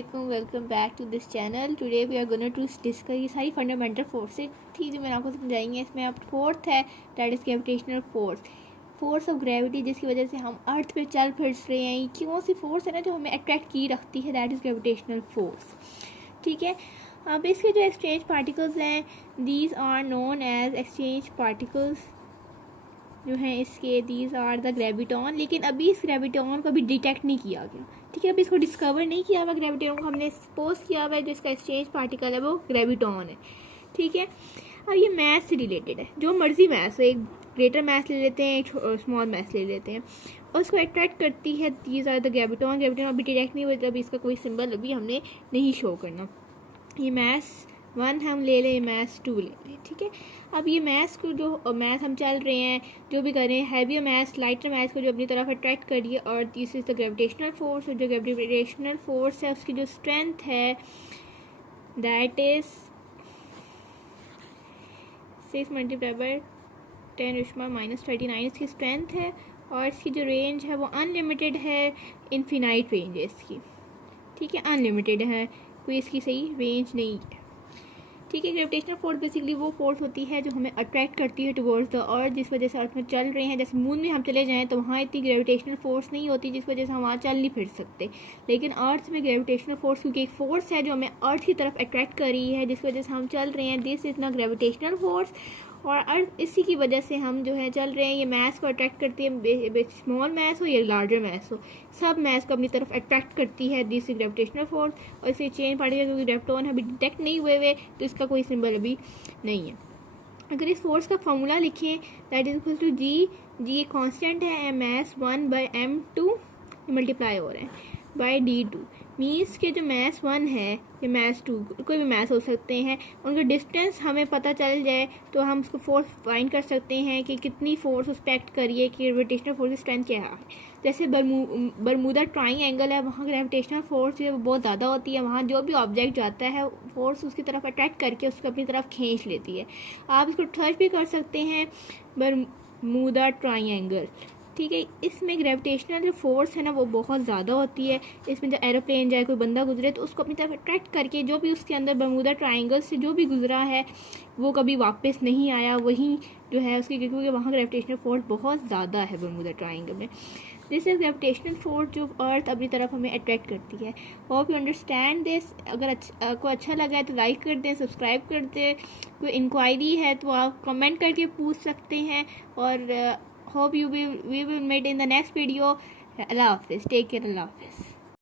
अस्सलामुअलैकुम, welcome back to this channel. Today we are gonna to discuss ये सारी fundamental forces थी जो मैंने आपको समझाएंगे। इसमें अब फोर्थ है that is gravitational force of gravity, जिसकी वजह से हम अर्थ पे चल फिर रहे हैं। क्यों सी फोर्स है ना जो हमें अट्रैक्ट की रखती है, दैट इज़ ग्रेविटेशनल फोर्स। ठीक है, अब इसके जो एक्सचेंज पार्टिकल्स हैं, these are known as exchange particles जो हैं इसके, दीज आर द ग्रेविटॉन। लेकिन अभी इस ग्रेविटॉन को अभी डिटेक्ट नहीं किया गया। ठीक है, अभी इसको डिस्कवर नहीं किया हुआ ग्रेविटॉन को, हमने सपोज किया हुआ है जो इसका एक्सचेंज पार्टिकल है वो ग्रेविटॉन है। ठीक है, अब ये मैथ से रिलेटेड है, जो मर्जी मैथ हो, एक ग्रेटर मैथ ले लेते हैं, एक स्मॉल मैथ ले लेते हैं, और उसको अट्रैक्ट करती है दीज आर द ग्रेविटॉन। अभी डिटेक्ट नहीं हुआ, मतलब इसका कोई सिंबल अभी हमने नहीं शो करना। ये मैथ्स 1 हम ले लें, मैथ्स 2 ले लें। ठीक है, अब ये मैथ्स को जो मैथ हम चल रहे हैं, जो भी कर रहे हैं, हैवियर मैथ्स लाइटर मैथ्स को जो अपनी तरफ अट्रैक्ट करिए। और this is the gravitational force, और जो ग्रेविटेशनल फोर्स है उसकी जो स्ट्रेंथ है दैट इज 6 मल्टीप्लाई बाय 10⁻⁻39 इसकी स्ट्रेंथ है। और इसकी जो रेंज है वो अनलिमिटेड है, इनफिनाइट रेंज है इसकी। ठीक है, अनलिमिटेड है, कोई इसकी सही रेंज नहीं है। ठीक है, ग्रेविटेशनल फोर्स बेसिकली वो फोर्स होती है जो हमें अट्रैक्ट करती है टुवर्ड्स द अर्थ, जिस वजह से अर्थ में चल रहे हैं। जैसे मून में हम चले जाएं तो वहाँ इतनी ग्रेविटेशनल फोर्स नहीं होती, जिस वजह से हम वहाँ चल नहीं फिर सकते। लेकिन अर्थ में ग्रेविटेशनल फोर्स, क्योंकि एक फोर्स है जो हमें अर्थ की तरफ अट्रैक्ट कर रही है, जिस वजह से हम चल रहे हैं, this is the gravitational force. और अर्थ इसी की वजह से हम जो है चल रहे हैं। ये मैथ्स को अट्रैक्ट करती है, स्मॉल मैथ्स हो या लार्जर मैथ्स हो, सब मैथ्स को अपनी तरफ अट्रैक्ट करती है, दिस ग्रेविटेशनल फोर्स। और इसे चेंज पार्टिकल क्योंकि ग्रेविटॉन अभी डिटेक्ट नहीं हुए तो इसका कोई सिंबल अभी नहीं है। अगर इस फोर्स का फॉर्मूला लिखें that is equal to G constant है, MS1/m2 मल्टीप्लाई हो रहे हैं बाय D2। मीन्स के जो मैथ्स 1 है या मैथ्स 2, कोई भी मैथ्स हो सकते हैं, उनका डिस्टेंस हमें पता चल जाए तो हम उसको फोर्स फाइंड कर सकते हैं कि कितनी फोर्स उस पर एक्ट करिए कि ग्रेविटेशनल फोर्स की स्ट्रेंथ क्या है। जैसे बरमूदा ट्रायंगल है, वहाँ ग्रेविटेशनल फोर्स जो है वो बहुत ज़्यादा होती है। वहाँ जो भी ऑब्जेक्ट जाता है फोर्स उसकी तरफ अट्रैक्ट करके उसको अपनी तरफ खींच लेती है। आप इसको सर्च भी कर सकते हैं, बरमूदा ट्रायंगल। ठीक है, इसमें ग्रेविटेशनल जो फोर्स है ना वो बहुत ज़्यादा होती है। इसमें जो एरोप्लेन जाए, कोई बंदा गुजरे तो उसको अपनी तरफ अट्रैक्ट करके जो भी उसके अंदर बरमूदा ट्रायंगल से जो भी गुजरा है वो कभी वापस नहीं आया, वहीं जो है उसकी, क्योंकि वहाँ ग्रेविटेशनल फोर्स बहुत ज़्यादा है बरमूदा ट्रायंगल में। दिस इज ग्रेविटेशनल फोर्स जो अर्थ अपनी तरफ हमें अट्रैक्ट करती है। Hope you understand this. अगर आपको अच्छा लगा है तो लाइक कर दें, सब्सक्राइब कर दें। कोई इंक्वायरी है तो आप कमेंट करके पूछ सकते हैं। और hope we will meet in the next video. Allah Hafiz. Take care. Allah Hafiz.